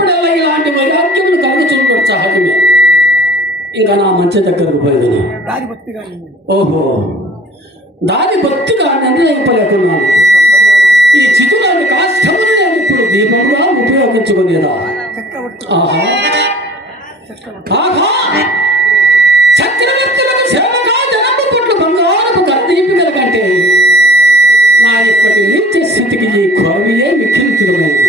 వచ్చినప్పుడల్లా ఇలాంటి వైరాగ్యములు కలుగుతుంటాడు సహజమే. ఇంకా నా మంచి దగ్గరకు పోయింది. ఓహో, దాని భక్తిగా నిర్ణయింపలేకున్నాను. ఈ చితులాన్ని కాష్టమును నేను ఇప్పుడు దీపంగా ఉపయోగించుకునేదా? ఆహా ఆహా, చక్రవర్తులకు సేవగా జనము పట్ల బంగారపు గర్దీపికల కంటే నా ఇప్పటి నీచ స్థితికి ఈ కొరవియే మిక్కిలితులమైంది.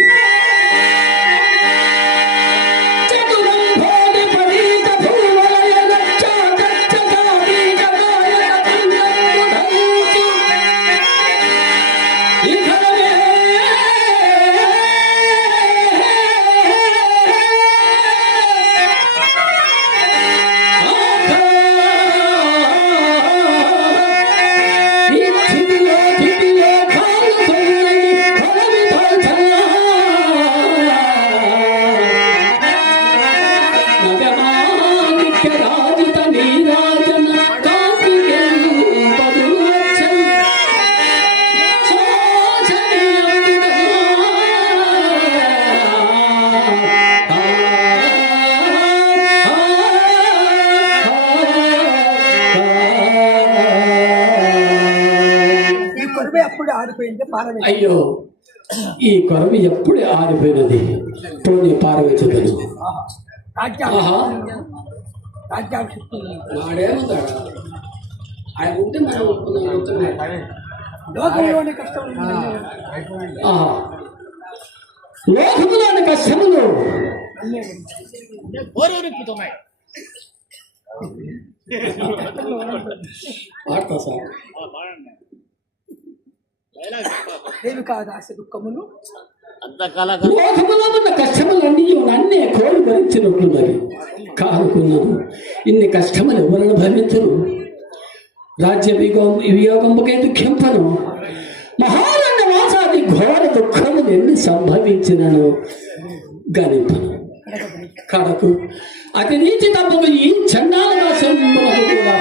అయ్యో, ఈ కొరవి ఎప్పుడే ఆరిపోయినది. పోనీ పారవేచదు. నాడేముందాడా ఆయన ఉంటే మనం లోకంలోని కష్టములు వాడతా సార్. లోకములో ఉన్న కష్టములన్నీ నన్నే కోరి భరించినట్లున్నది. కానుకున్నాను ఇన్ని కష్టములు ఎవరನ್ನು భరించరు. రాజ్య వియోగంపకే దుఃఖింపను. మహారణ్య వాసాది ఘోర దుఃఖములు ఎన్ని సంభవించినను గణింపను. కడకు అతి నీచి తప్పదు ఈ చండాల వాసములకు కూడా